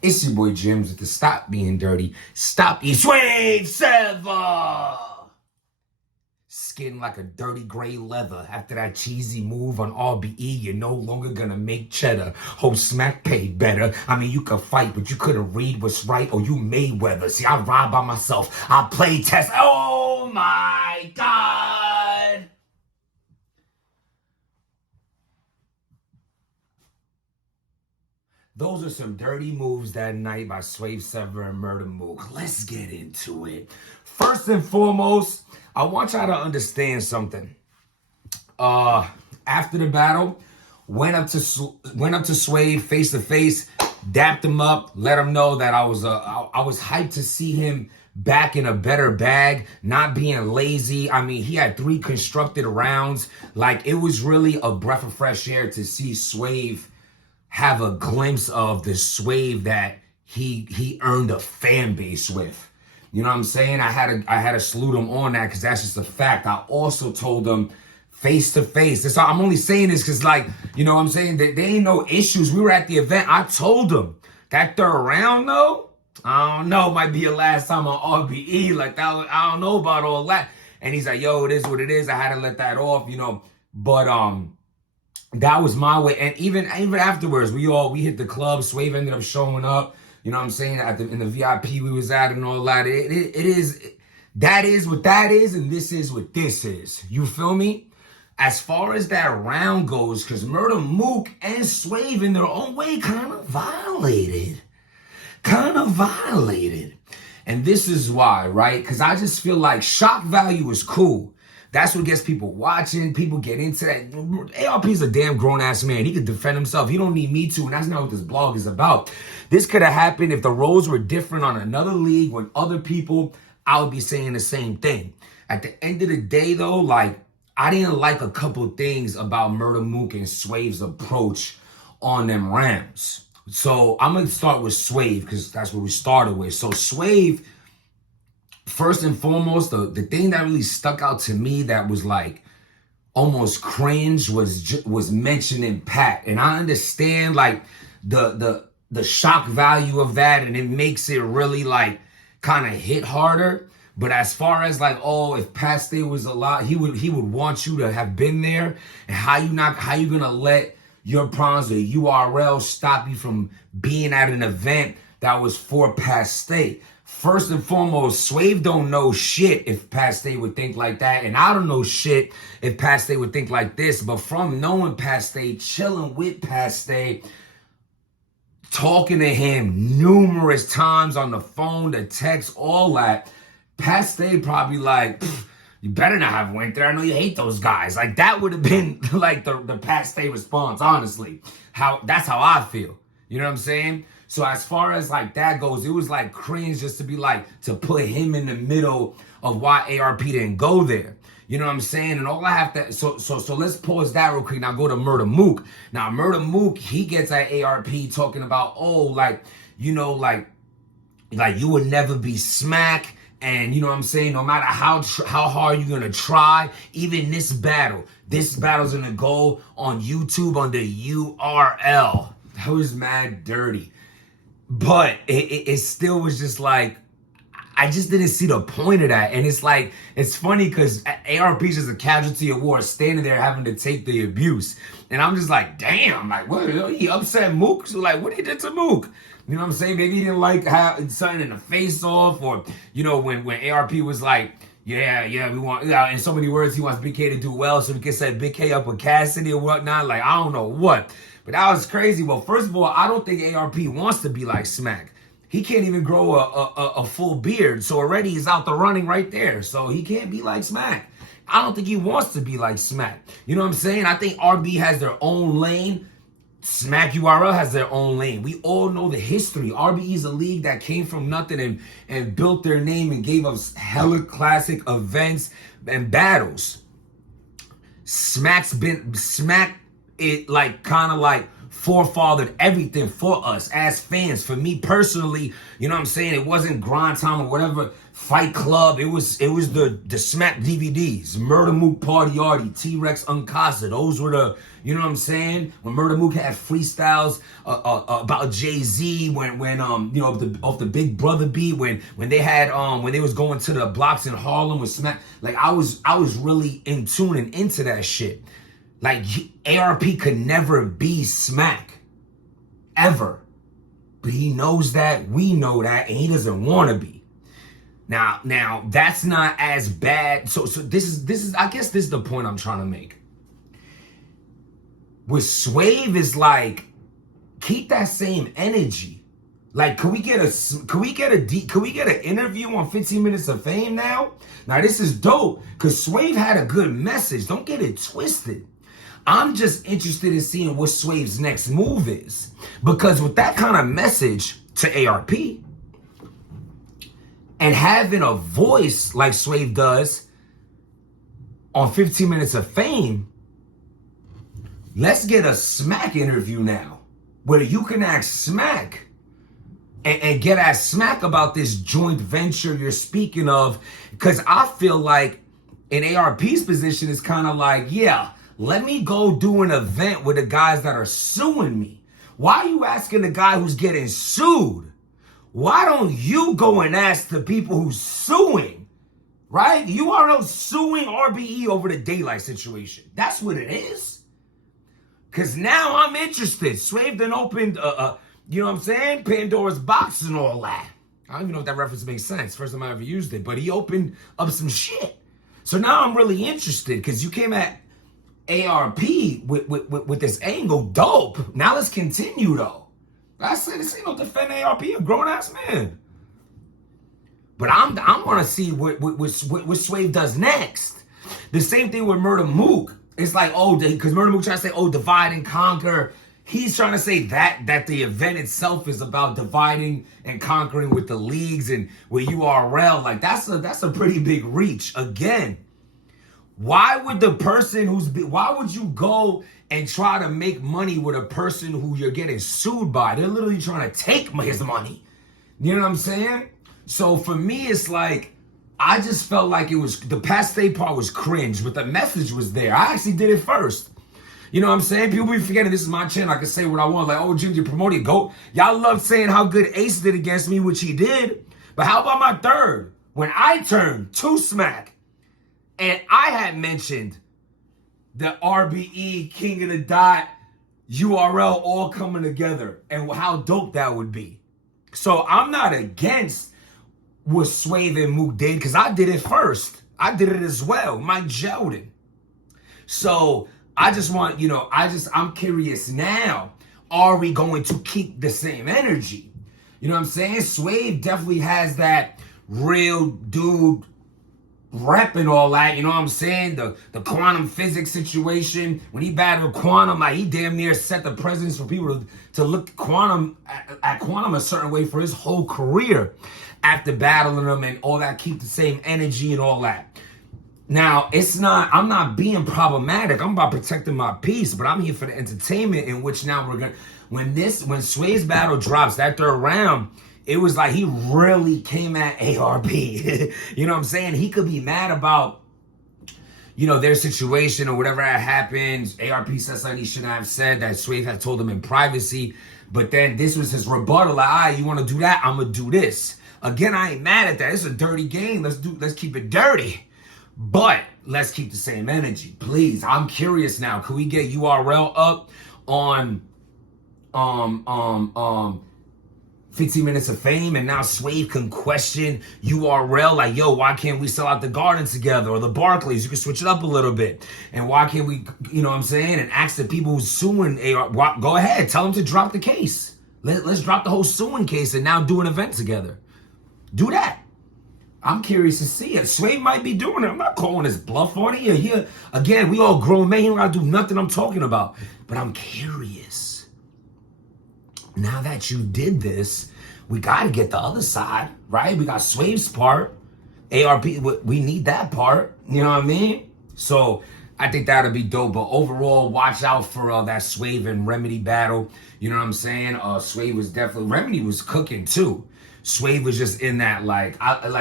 It's your boy Jims with the Stop Being Dirty, Stop Being Swave Sever. Skin like a dirty gray leather. After that cheesy move on RBE, you're no longer gonna make cheddar. Hope Smack paid better. I mean, you could fight, but you couldn't read what's right, or you Mayweather. See, I ride by myself. I play test. Oh my God. Those are some dirty moves that night by Swave Sever and Murda Mook. Let's get into it. First and foremost, I want y'all to understand something. After the battle, went up to Swave face to face, dapped him up, let him know that I was hyped to see him back in a better bag, not being lazy. I mean, he had 3 constructed rounds. Like, it was really a breath of fresh air to see Swave have a glimpse of the Swave that he earned a fan base with. You know what I'm saying? I had to salute him on that because that's just a fact. I also told him face to face. I'm only saying this because, like, you know what I'm saying? There ain't no issues. We were at the event. I told him that third round, though, I don't know, might be your last time on RBE. Like, that, I don't know about all that. And he's like, yo, it is what it is. I had to let that off, you know. But that was my way. And even afterwards, we hit the club. Swave ended up showing up. You know what I'm saying? In the VIP we was at and all that. That is what that is, and this is what this is. You feel me? As far as that round goes, because Murda Mook and Swave in their own way kind of violated. And this is why, right? Because I just feel like shock value is cool. That's what gets people watching. People get into that. ARP is a damn grown-ass man. He could defend himself. He don't need me to, and that's not what this blog is about. This could have happened if the roles were different on another league when other people, I would be saying the same thing. At the end of the day, though, like, I didn't like a couple things about Murda Mook and Swave's approach on them rounds. So I'm going to start with Swave because that's what we started with. So Swave, first and foremost, the thing that really stuck out to me that was like almost cringe was mentioning Pat. And I understand like the shock value of that, and it makes it really like kind of hit harder. But as far as like, oh, if Pat Stay was alive, he would want you to have been there. And how you gonna let your problems or URL stop you from being at an event that was for Pat Stay? First and foremost, Swave don't know shit if Pat Stay would think like that. And I don't know shit if Pat Stay would think like this. But from knowing Pat Stay, chilling with Pat Stay, talking to him numerous times on the phone, the text, all that, Pat Stay probably like, you better not have went there. I know you hate those guys. Like, that would have been like the Pat Stay response, honestly. That's how I feel. You know what I'm saying? So as far as like that goes, it was like cringe just to be like, to put him in the middle of why ARP didn't go there. You know what I'm saying? And all I have to, so let's pause that real quick. Now go to Murda Mook. Now Murda Mook, he gets at ARP talking about, oh, like, you know, like you would never be Smack. And you know what I'm saying? No matter how hard you're gonna try, even this battle's gonna go on YouTube under URL. That was mad dirty. But it still was just like, I just didn't see the point of that. And it's like, it's funny because ARP's just a casualty of war, standing there having to take the abuse. And I'm just like, damn, like, what? He upset Mook? So like, what he did to Mook? You know what I'm saying? Maybe he didn't like how something in the face off, or, you know, when ARP was like, yeah, we want, in so many words, he wants Big K to do well so we can set Big K up with Cassidy or whatnot. Like, I don't know what. But that was crazy. Well, first of all, I don't think ARP wants to be like Smack. He can't even grow a full beard. So already he's out the running right there. So he can't be like Smack. I don't think he wants to be like Smack. You know what I'm saying? I think RB has their own lane. Smack URL has their own lane. We all know the history. RBE is a league that came from nothing and built their name and gave us hella classic events and battles. Smack it like kind of like forefathered everything for us as fans. For me personally, you know what I'm saying? It wasn't Grind Time or whatever, Fight Club. It was the Smack DVDs. Murda, Mook, Party Artie, T-Rex, Uncasa. Those were the, you know what I'm saying? When Murda Mook had freestyles about Jay-Z, when you know, off the Big Brother beat, when they had when they was going to the blocks in Harlem with Smack. Like I was really in tune and into that shit. Like ARP could never be Smack, ever. But he knows that, we know that, and he doesn't want to be. Now that's not as bad. So this is I guess this is the point I'm trying to make. With Swave is like, keep that same energy. Like, could we get an interview on 15 Minutes of Fame now? Now this is dope because Swave had a good message. Don't get it twisted. I'm just interested in seeing what Swave's next move is, because with that kind of message to ARP and having a voice like Swave does on 15 Minutes of Fame, let's get a Smack interview now where you can ask Smack and get at Smack about this joint venture you're speaking of. Because I feel like in ARP's position, it's kind of like, yeah, let me go do an event with the guys that are suing me. Why are you asking the guy who's getting sued? Why don't you go and ask the people who's suing, right? URL suing RBE over the Daylight situation. That's what it is. Because now I'm interested. Swave done opened, you know what I'm saying? Pandora's box and all that. I don't even know if that reference makes sense. First time I ever used it. But he opened up some shit. So now I'm really interested because you came at ARP with this angle. Dope. Now let's continue though. I said this ain't no defend ARP, a grown ass man. But I'm gonna see what Swave does next. The same thing with Murda Mook. It's like, oh, because Murda Mook trying to say, oh, divide and conquer. He's trying to say that the event itself is about dividing and conquering with the leagues and with URL. Like that's a pretty big reach. Again, why would you go and try to make money with a person who you're getting sued by? They're literally trying to take his money. You know what I'm saying? So for me, it's like, I just felt like it was, the paste part was cringe, but the message was there. I actually did it first. You know what I'm saying? People be forgetting this is my channel. I can say what I want. Like, oh, Ginger, promote it. Go. Y'all love saying how good Ace did against me, which he did. But how about my third? When I turned to Smack, and I had mentioned the RBE, King of the Dot, URL all coming together, and how dope that would be. So I'm not against what Swave and Mook did, because I did it first. I did it as well. Mike Jordan. So I just want, you know, I'm curious now, are we going to keep the same energy? You know what I'm saying? Swave definitely has that real dude rep and all that, you know what I'm saying? The quantum physics situation, when he battled Quantum, like he damn near set the precedence for people to look at Quantum a certain way for his whole career after battling him and all that, keep the same energy and all that. Now, I'm not being problematic. I'm about protecting my peace, but I'm here for the entertainment, in which now when Swave's battle drops, that third round, it was like he really came at ARP. You know what I'm saying? He could be mad about, you know, their situation or whatever had happened. ARP said something he shouldn't have said that Swave had told him in privacy. But then this was his rebuttal. Like, you want to do that? I'm going to do this. Again, I ain't mad at that. It's a dirty game. Let's keep it dirty. But let's keep the same energy, please. I'm curious now. Can we get URL up on 15 Minutes of Fame, and now Swave can question URL like, yo, why can't we sell out the Garden together or the Barclays? You can switch it up a little bit. And why can't we, you know what I'm saying, and ask the people who's suing AR, go ahead, tell them to drop the case. Let's drop the whole suing case and now do an event together. Do that. I'm curious to see it. Swave might be doing it. I'm not calling his bluff on it. Here, again, we all grown men. He don't gotta do nothing I'm talking about. But I'm curious. Now that you did this, we gotta get the other side, right? We got Swave's part. ARP, we need that part. You know what I mean? So I think that'll be dope. But overall, watch out for that Swave and Remedy battle. You know what I'm saying? Swave was definitely, Remedy was cooking too. Swave was just in that like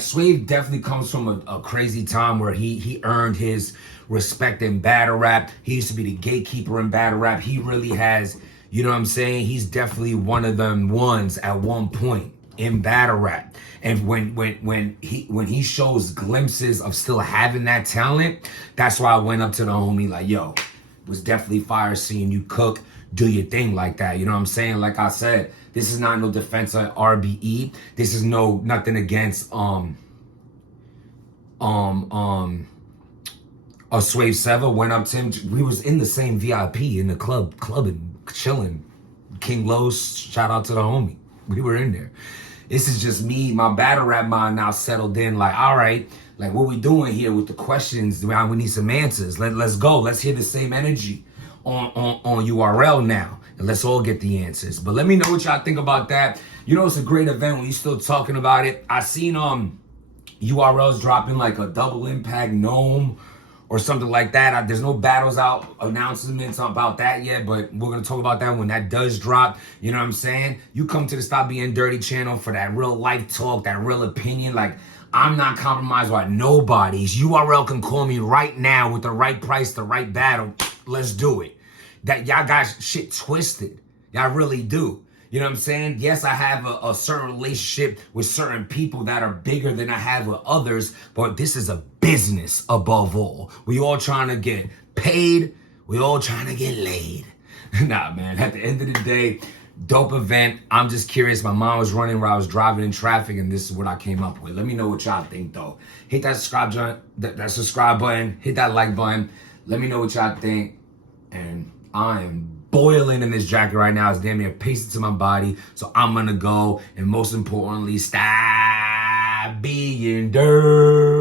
Swave definitely comes from a crazy time where he earned his respect in battle rap. He used to be the gatekeeper in battle rap. He really has, you know what I'm saying? He's definitely one of them ones at one point in battle rap. And when he shows glimpses of still having that talent, that's why I went up to the homie like, yo, it was definitely fire seeing you cook, do your thing like that. You know what I'm saying? Like I said, this is not no defense of RBE. This is nothing against a Swave Sever. Went up to him. We was in the same VIP in the clubbing, chilling. King Lowe's, shout out to the homie. We were in there. This is just me, my battle rap mind now settled in. Like, all right, like what we doing here with the questions? We need some answers. Let's go. Let's hear the same energy on URL now, and let's all get the answers. But let me know what y'all think about that. You know, it's a great event when you still talking about it. I seen URLs dropping like a double impact gnome or something like that. There's no battles out announcements about that yet, but we're going to talk about that when that does drop. You know what I'm saying? You come to the Stop Being Dirty channel for that real life talk, that real opinion. Like, I'm not compromised by nobody's. URL can call me right now with the right price, the right battle. Let's do it. That y'all got shit twisted. Y'all really do. You know what I'm saying? Yes, I have a certain relationship with certain people that are bigger than I have with others, but this is a business above all. We all trying to get paid. We all trying to get laid. Nah, man, at the end of the day, dope event. I'm just curious. My mom was running where I was driving in traffic, and this is what I came up with. Let me know what y'all think, though. Hit that subscribe button. Hit that like button. Let me know what y'all think. And I am boiling in this jacket right now. It's damn near pasted to my body. So I'm gonna go, and most importantly, stop being dirty.